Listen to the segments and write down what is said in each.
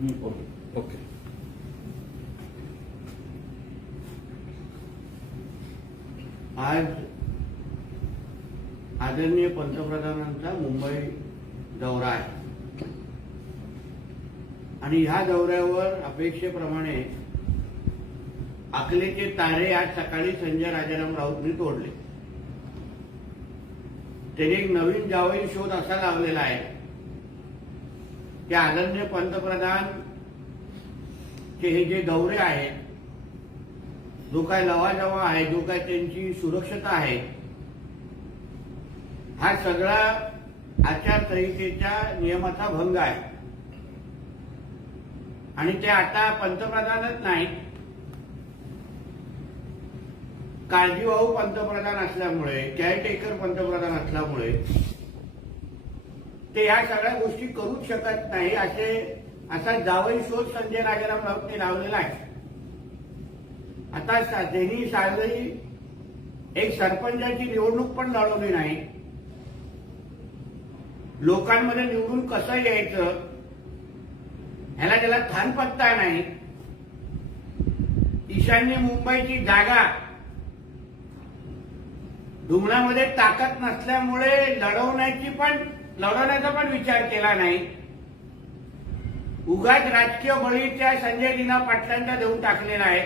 Okay. Okay. आज आदरणीय पंतप्रधानांचा मुंबई दौरा आहे. आणि ह्या दौऱ्यावर अपेक्षेप्रमाणे अकलेचे तारे आज सकाळी संजय राजाराम राऊतनी तोडले. त्याने एक नवीन जावई शोध असा लावलेला आहे. की आदरणीय पंतप्रधान चे हे जे दौरे आहेत जो काय लवाजवा आहे जो काय त्यांची सुरक्षता आहे हा सगळा आचारसंहितेच्या नियमाचा भंग आहे. आणि ते आता पंतप्रधानच नाही काळजीवाहू पंतप्रधान असल्यामुळे केअरटेकर पंतप्रधान असल्यामुळे ते ह्या सगळ्या गोष्टी करूच शकत नाही असे असा जावई शोध संजय राजाराम राऊतने लावलेला आहे. आता त्यांनी साधही एक सरपंचाची निवडणूक पण लढवली नाही लोकांमध्ये निवडून कसं यायचं ह्याला त्याला थानपत्ता नाही. ईशान्य मुंबईची जागा धुमणामध्ये ताकद नसल्यामुळे लढवण्याची पण लढवण्याचा पण विचार केला नाही. उगाच राजकीय बळीच्या संजय दिना पाटलांचा देऊन टाकलेला आहे.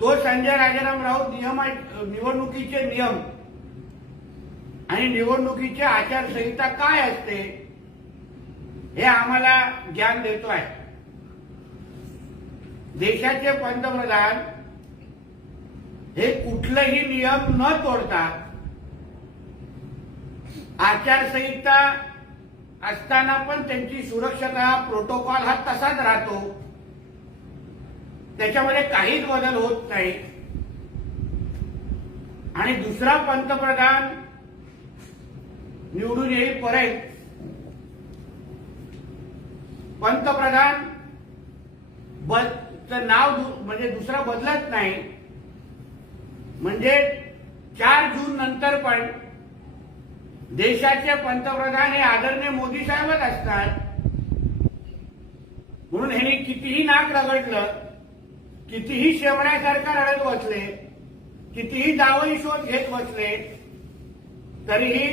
तो संजय राजाराम राऊत नियम निवडणुकीचे नियम आणि निवडणुकीची आचारसंहिता काय असते हे आम्हाला ज्ञान देतो आहे. देशाचे पंतप्रधान हे कुठलेही नियम न तोडता आचारसंहिता असताना पण त्यांची सुरक्षता प्रोटोकॉल हा तसाच राहतो. त्याच्यामध्ये काहीच बदल होत नाही. आणि दुसरा पंतप्रधान निवडून येईपर्यंत पंतप्रधान बद नाव म्हणजे दुसरा बदलत नाही. म्हणजे चार जून नंतर पण देशाचे पंतप्रधान हे आदरणीय मोदी साहेबच असतात. म्हणून ह्यांनी कितीही नाक रगडलं कितीही शेवण्यासारखं रडत बसले कितीही दावई शोध घेत बसले तरीही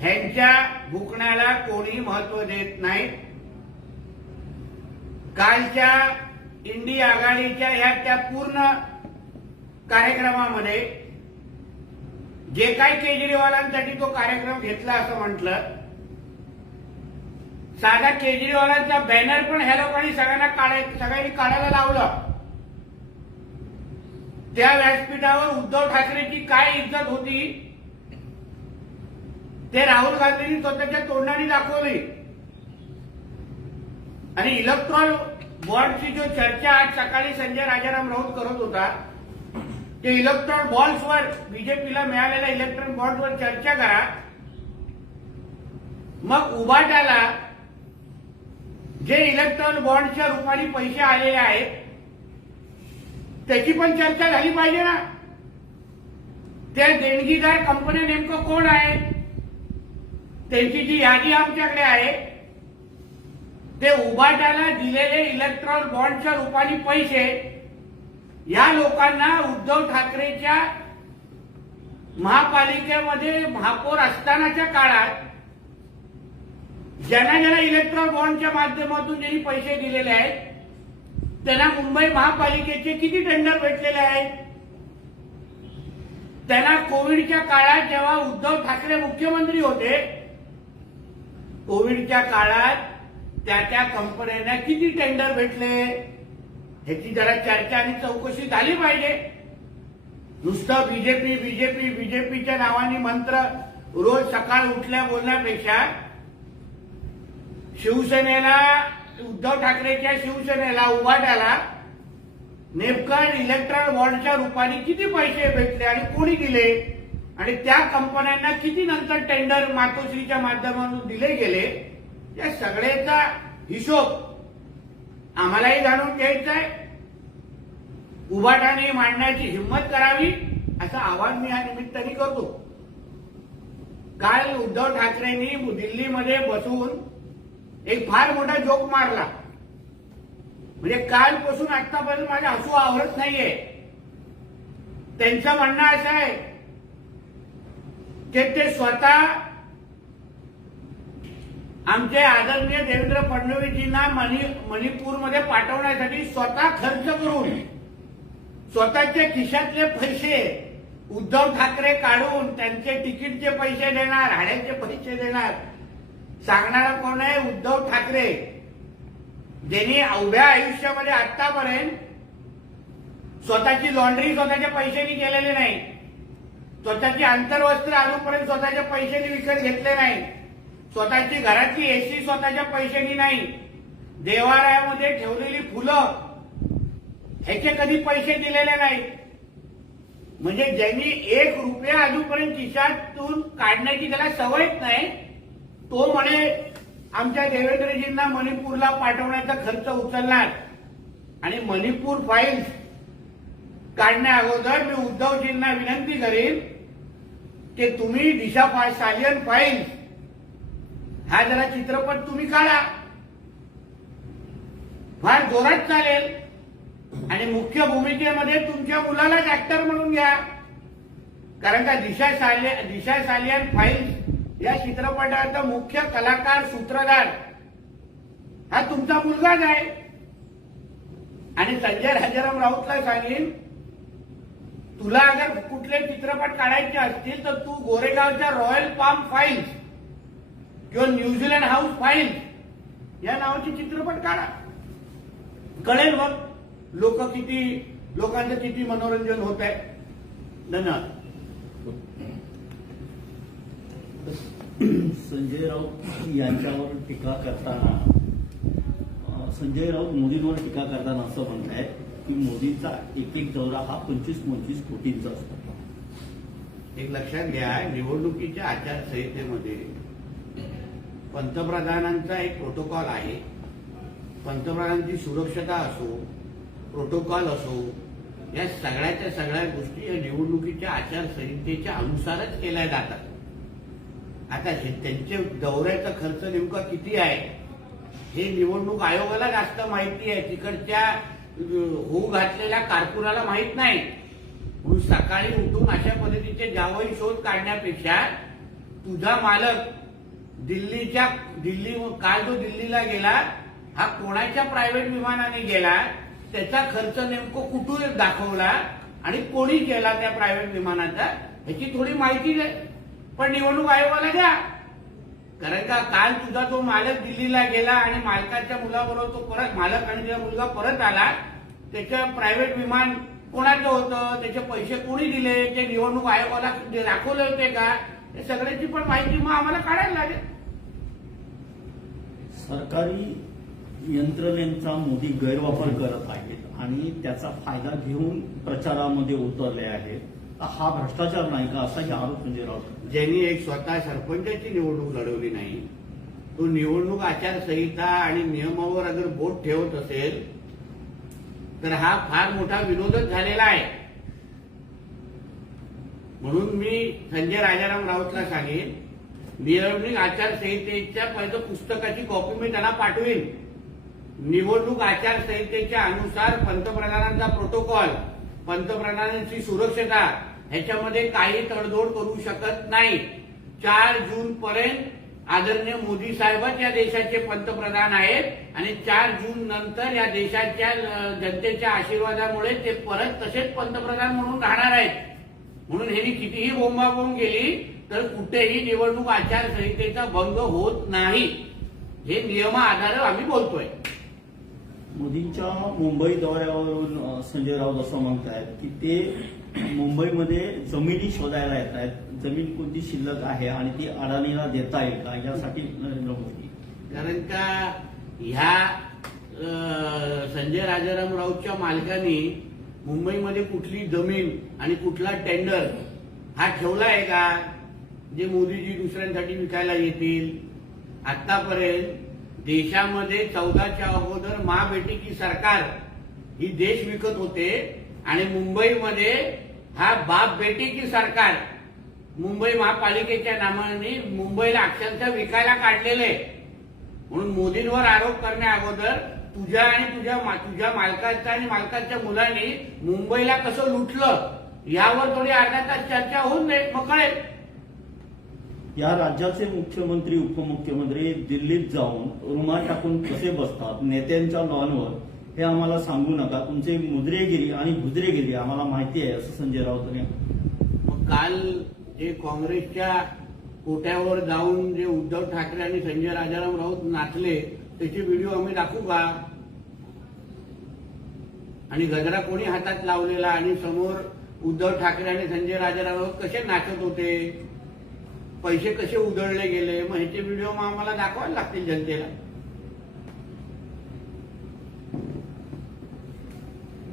ह्यांच्या भुकण्याला कोणी महत्त्व देत नाही. कालच्या इंडी आघाडीच्या ह्या त्या पूर्ण कार्यक्रमामध्ये जे काही केजरीवालांसाठी तो कार्यक्रम घेतला असं म्हटलं साधा केजरीवालांचा बॅनर पण ह्या लोकांनी सगळ्यांना काढाय सगळ्यांनी काढायला लावलं. त्या व्यासपीठावर उद्धव ठाकरेची काय इज्जत होती ते राहुल गांधींनी स्वतःच्या तोंडाने दाखवली. आणि इलेक्ट्रॉन बॉन्डची जो चर्चा आज सकाळी संजय राजाराम राऊत करत होता ते इलेक्ट्रॉन बॉन्ड्सवर बीजेपीला मिळालेल्या इलेक्ट्रॉन बॉल्सवर चर्चा करा. मग उभाट्याला जे इलेक्ट्रॉन बॉन्डच्या रूपाने पैसे आलेले आहेत त्याची पण चर्चा झाली पाहिजे ना. त्या देणगीदार कंपन्या नेमकं कोण आहे? त्यांची जी यादी आमच्याकडे आहे ते उभाट्याला दिलेले इलेक्ट्रॉन बॉन्डच्या रूपाने पैसे या लोकांना उद्धव ठाकरेच्या महापालिकेमध्ये महापौर असतानाच्या काळात ज्यांना ज्यांना इलेक्ट्रॉन बॉन्डच्या माध्यमातून ज्यांनी पैसे दिलेले आहेत त्यांना मुंबई महापालिकेचे किती टेंडर भेटलेले आहेत? त्यांना कोविडच्या काळात जेव्हा उद्धव ठाकरे मुख्यमंत्री होते कोविडच्या काळात त्या त्या कंपन्यांना किती टेंडर भेटले? ह्याची जरा चर्चा आणि चौकशी झाली पाहिजे. नुसतं बीजेपी बीजेपी बीजेपीच्या नावाने मंत्र रोज सकाळ उठल्या बोलण्यापेक्षा शिवसेनेला उद्धव ठाकरेच्या शिवसेनेला उभाट्याला नेमकं इलेक्ट्रॉन बॉन्डच्या रूपाने किती पैसे भेटले आणि कोणी दिले? आणि त्या कंपन्यांना किती नंतर टेंडर मातोश्रीच्या माध्यमातून दिले गेले? या सगळ्याचा हिशोब आम्हालाही जाणून घ्यायचा आहे. उभाटाने मांडण्याची हिंमत करावी असं आवाहन मी या निमित्ताने करतो. काल उद्धव ठाकरेंनी दिल्लीमध्ये बसून एक फार मोठा जोक मारला. म्हणजे कालपासून आतापर्यंत माझे हसू आवरत नाहीये. त्यांचं म्हणणं असं आहे की ते स्वतः आमचे आदरणीय देवेंद्र फडणवीसजींना मणिपूरमध्ये पाठवण्यासाठी स्वतः खर्च करून स्वतःचे खिशातले पैसे उद्धव ठाकरे काढून त्यांचे तिकीटचे पैसे देणार भाड्याचे पैसे देणार सांगणारा कोण आहे? उद्धव ठाकरे. ज्यांनी अवघ्या आयुष्यामध्ये आतापर्यंत स्वतःची लॉन्ड्री स्वतःच्या पैशांनी केलेली नाही. स्वतःची आंतरवस्त्र अजूनपर्यंत स्वतःच्या पैशांनी विकत घेतले नाही. स्वतःची घरातली एसी स्वतःच्या पैशांनी नाही. देवाळ्यामध्ये ठेवलेली फुलं ह्याचे कधी पैसे दिलेले नाही म्हणजे ज्यांनी एक रुपया अजूनपर्यंत खिशातून काढण्याची त्याला सवयच नाही तो म्हणे आमच्या देवेंद्रजींना मणिपूरला पाठवण्याचा खर्च उचलणार आणि मणिपूर फाईल्स काढण्या अगोदर मी उद्धवजींना विनंती करीन की तुम्ही दिशा सालियन फाईल्स हा जरा चित्रपट तुम्ही काढा. फार जोरात चालेल. आणि मुख्य भूमिकेमध्ये तुमच्या मुलालाच ऍक्टर म्हणून घ्या. कारण का दिशा साले दिशा सालियन फाईल्स या चित्रपटाचा मुख्य कलाकार सूत्रधार हा तुमचा मुलगाच आहे. आणि संजय राजाराम राऊतला सांगेन तुला अगर कुठले चित्रपट काढायचे असतील तर तू गोरेगावच्या रॉयल पाम फाईल्स किंवा न्यूझीलंड हाऊस फाईल्स या नावाचे चित्रपट काढा. कळेल मग? लोक किती लोकांचं किती मनोरंजन होत आहे धन्यवाद. संजय राऊत यांच्यावर टीका करताना संजय राऊत मोदींवर टीका करताना असं म्हणतायत की मोदींचा एक एक दौरा हा पंचवीस पंचवीस कोटींचा असतो. एक लक्षात घ्या निवडणुकीच्या आचारसंहितेमध्ये पंतप्रधानांचा एक प्रोटोकॉल आहे. पंतप्रधानांची सुरक्षता असो प्रोटोकॉल असो या सगळ्याच्या सगळ्या गोष्टी या निवडणुकीच्या आचारसंहितेच्या अनुसारच केल्या जातात. आता हे त्यांच्या दौऱ्याचा खर्च नेमका किती आहे? हे निवडणूक आयोगाला जास्त माहिती आहे. तिकडच्या होऊ घातलेल्या कारकुनाला माहीत नाही. म्हणून सकाळी उठून अशा पद्धतीचे जावई शोध काढण्यापेक्षा तुझा मालक दिल्लीच्या दिल्ली काल जो दिल्लीला गेला हा कोणाच्या प्रायव्हेट विमानाने गेला? त्याचा खर्च नेमकं कुठून दाखवला आणि कोणी केला त्या प्रायव्हेट विमानाचा ह्याची थोडी माहिती दे. पण निवडणूक आयोगाला द्या. कारण का काल तुझा तो मालक दिल्लीला गेला आणि मालकाच्या मुलाबरोबर तो परत मालक आणि त्याचा मुलगा परत आला त्याचं प्रायव्हेट विमान कोणाचं होतं त्याचे पैसे कोणी दिले ते निवडणूक आयोगाला दाखवले होते का हे सगळ्याची पण माहिती मग आम्हाला काढायला लागेल. सरकारी यंत्रणेचा मोदी गैरवापर करत आहेत आणि त्याचा फायदा घेऊन प्रचारामध्ये उतरले आहेत. हा भ्रष्टाचार नाही का? असाही आरोप म्हणजे राऊत ज्यांनी एक स्वतः सरपंचाची निवडणूक लढवली नाही तो निवडणूक आचारसंहिता आणि नियमावर अगर बोट ठेवत असेल तर हा फार मोठा विरोधच झालेला आहे. म्हणून मी संजय राजाराम राऊतला सांगेन निवडणूक आचारसंहितेच्या पहिलं पुस्तकाची कॉपी मी त्यांना पाठवेन. निवडणूक आचारसंहितेच्या अनुसार पंतप्रधानांचा प्रोटोकॉल पंतप्रधानांची सुरक्षता ह्याच्यामध्ये काही तडजोड करू शकत नाही. चार जून पर्यंत आदरणीय मोदी साहेबच या देशाचे पंतप्रधान आहेत आणि चार जून नंतर या देशाच्या जनतेच्या आशीर्वादामुळे ते परत तसेच पंतप्रधान म्हणून राहणार आहेत. म्हणून ह्यांनी कितीही बोंबाबोंब गेली तर कुठेही निवडणूक आचारसंहितेचा भंग होत नाही. हे नियमा आधारे आम्ही बोलतोय. मोदींच्या मुंबई दौऱ्यावरून संजय राऊत असं म्हणतायत की ते मुंबईमध्ये जमिनी शोधायला येत आहेत जमीन कोणती शिल्लक आहे आणि ती अडाणीला देता येईल का? यासाठी नरेंद्र मोदी. कारण का ह्या संजय राजाराम राऊतच्या मालकांनी मुंबईमध्ये कुठली जमीन आणि कुठला टेंडर हा ठेवला आहे का? जे मोदीजी दुसऱ्यांसाठी विकायला येतील. आतापर्यंत देशामध्ये चौदाच्या अगोदर मा बेटीची सरकार ही देश विकत होते आणि मुंबईमध्ये हा बाप बेटी की सरकार मुंबई महापालिकेच्या नावाने मुंबईला अक्षरशः विकायला काढलेले म्हणून मोदींवर आरोप करण्या अगोदर तुझ्या आणि तुझ्या तुझ्या मालकाच्या आणि मालकाच्या मुलांनी मुंबईला कसं लुटलं यावर थोडी अर्धा तास चर्चा होऊन दे मग कळेल. या राज्याचे मुख्यमंत्री उपमुख्यमंत्री दिल्लीत जाऊन रुमाल टाकून कसे बसतात नेत्यांच्या लॉनवर हे आम्हाला सांगू नका. तुमची मुद्रेगिरी आणि गुजरेगिरी आम्हाला माहिती आहे असं संजय राऊत यांनी काल जे काँग्रेसच्या कोट्यावर जाऊन जे उद्धव ठाकरे आणि संजय राजाराम राऊत नाचले त्याचे व्हिडिओ आम्ही दाखवू का? आणि गजरा कोणी हातात लावलेला आणि समोर उद्धव ठाकरे आणि संजय राजाराम राऊत कसे नाचत होते? पैसे कसे उधळले गेले मग ह्याचे व्हिडिओ मग आम्हाला दाखवायला लागतील जनतेला.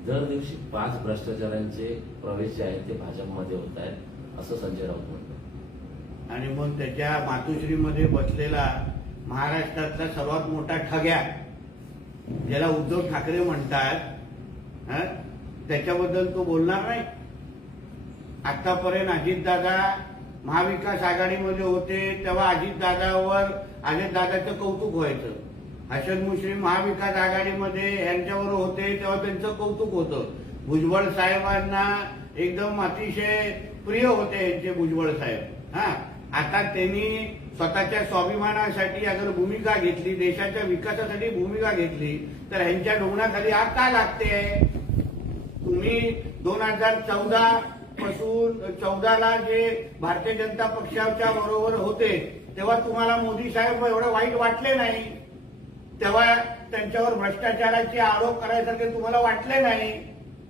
दर दिवशी पाच भ्रष्टाचारांचे प्रवेश जे आहेत ते भाजपमध्ये होत आहेत असं संजय राऊत म्हणतात. आणि मग त्याच्या मातोश्रीमध्ये बसलेला महाराष्ट्रातला सर्वात मोठा ठग्या ज्याला उद्धव ठाकरे म्हणतात हं? त्याच्याबद्दल तो बोलणार नाही. आतापर्यंत अजितदादा महाविकास आघाडीमध्ये होते तेव्हा अजितदादावर अजितदादाचं कौतुक व्हायचं. हसन मुश्रीफ महाविकास आघाडीमध्ये यांच्यावर होते तेव्हा त्यांचं कौतुक होतं. भुजबळ साहेबांना एकदम अतिशय प्रिय होते यांचे भुजबळ साहेब. हा? आता त्यांनी स्वतःच्या स्वाभिमानासाठी अगर भूमिका घेतली देशाच्या विकासासाठी भूमिका घेतली तर ह्यांच्या डोंगणाखाली आग का लागते? तुम्ही दोन हजार चौदा पासून चौदाला जे भारतीय जनता पक्षाच्या बरोबर होते. तेव्हा तुम्हाला मोदी साहेब एवढं वाईट वाटले नाही? तेव्हा त्यांच्यावर भ्रष्टाचाराचे आरोप करायसारखे तुम्हाला वाटले नाही?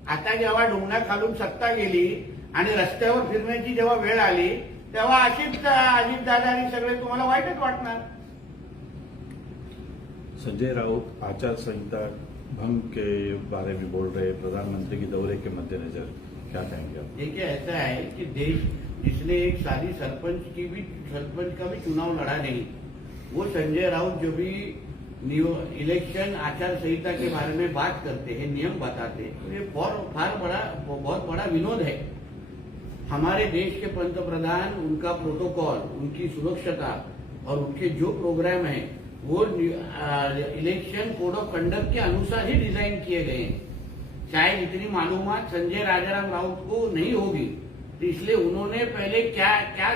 आता जेव्हा डोंगणा खालून सत्ता गेली आणि रस्त्यावर फिरण्याची जेव्हा वेळ आली तेव्हा अशीच अजितदादा आणि सगळे तुम्हाला वाईटच वाटणार? संजय राउत आचार संहिता भंग के बारे में बोल रहे प्रधानमंत्री के दौरे के मद्देनजर। क्या कहेंगे आप? देखिए ऐसा है कि देश जिसने एक सादी सरपंच की भी, सरपंच का भी चुनाव लड़ा नहीं। वो संजय राउत जो भी इलेक्शन आचार संहिता के बारे में बात करते हैं, नियम बताते हैं तो ये बहुत फार बड़ा, बहुत बड़ा विनोद है। हमारे देश के पंतप्रधान, उनका प्रोटोकॉल, उनकी सुरक्षता और उनके जो प्रोग्राम है, वो इलेक्शन कोड ऑफ़ कंडक्ट के अनुसार ही डिज़ाइन किए गए हैं। शायद इतनी मालूमात संजय राजाराम राउत को नहीं होगी। तो इसलिए उन्होंने पहले क्या क्या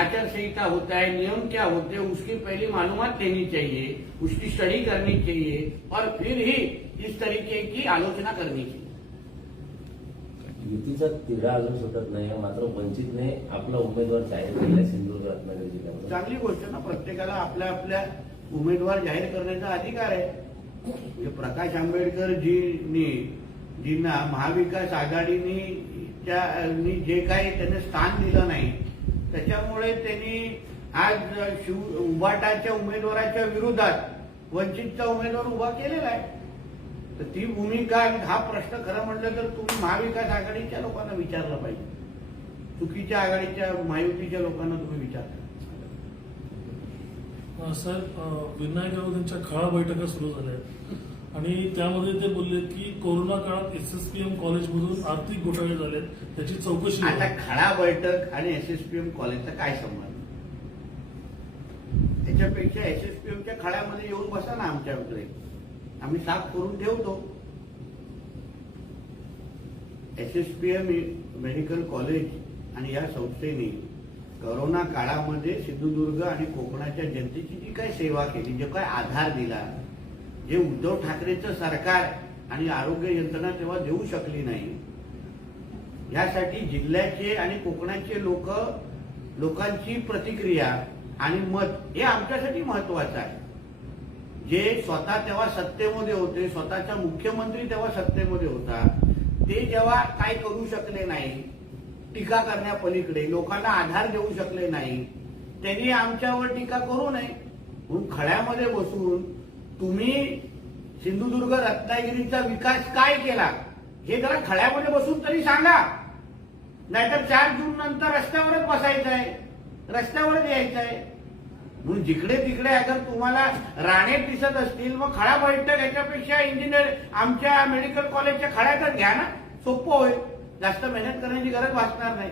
आचार संहिता होता है नियम क्या होते हैं उसकी पहली मालूमात लेनी चाहिए उसकी स्टडी करनी चाहिए और फिर ही इस तरीके की आलोचना करनी चाहिए। युतीचा तिढा अजून सुटत नाही मात्र वंचितने आपला उमेदवार जाहीर केला सिंधुदुर्ग रत्नागिरी जिल्ह्यामध्ये चांगली गोष्ट ना प्रत्येकाला आपल्या आपल्या उमेदवार जाहीर करण्याचा अधिकार आहे. म्हणजे प्रकाश आंबेडकर जीनी जींना महाविकास आघाडीनी त्या जे काही त्यांना स्थान दिलं नाही त्याच्यामुळे त्यांनी आज शिव उभाटाच्या उमेदवाराच्या विरोधात वंचितचा उमेदवार उभा केलेला आहे. तर ती भूमिका आणि हा प्रश्न खरं म्हटलं तर तुम्ही महाविकास आघाडीच्या लोकांना विचारलं पाहिजे. चुकीच्या आघाडीच्या महायुतीच्या लोकांना तुम्ही विचारता. साहेब विनायक राऊत यांच्या खळा बैठका सुरू झाल्या आहेत आणि त्यामध्ये ते बोलले की कोरोना काळात एसएसपीएम कॉलेजमधून आर्थिक घोटाळे झालेत. त्याची चौकशी आता. खडा बैठक आणि एसएसपीएम कॉलेजचा काय संबंध? त्याच्यापेक्षा एसएसपीएमच्या खड्यामध्ये येऊन बसा ना आमच्याकडे आम्ही साफ करून ठेवतो. एसएसपीएम मेडिकल कॉलेज आणि या संस्थेने करोना काळामध्ये सिंधुदुर्ग आणि कोकणाच्या जनतेची जी काय सेवा केली जे काय आधार दिला जे उद्धव ठाकरेचं सरकार आणि आरोग्य यंत्रणा तेव्हा देऊ शकली नाही यासाठी जिल्ह्याचे आणि कोकणाचे लोक लोकांची प्रतिक्रिया आणि मत हे आमच्यासाठी महत्वाचं आहे. जे स्वतः तेव्हा सत्तेमध्ये होते स्वतःचा मुख्यमंत्री तेव्हा सत्तेमध्ये होता ते जेव्हा काय करू शकले नाही टीका करण्यापलीकडे. लोकांना आधार देऊ शकले नाही. त्यांनी आमच्यावर टीका करू नये. म्हणून खड्यामध्ये बसून तुम्ही सिंधुदुर्ग रत्नागिरीचा विकास काय केला हे जरा खड्यामध्ये बसून तरी सांगा. नाहीतर चार जून नंतर रस्त्यावरच बसायचं आहे रस्त्यावरच यायचं आहे म्हणून जिकडे तिकडे अगर तुम्हाला राणे दिसत असतील मग खडा बैठक याच्यापेक्षा इंजिनियर आमच्या मेडिकल कॉलेजच्या खड्यातच घ्या ना. सोपं होईल. जास्त मेहनत करण्याची गरज भासणार नाही.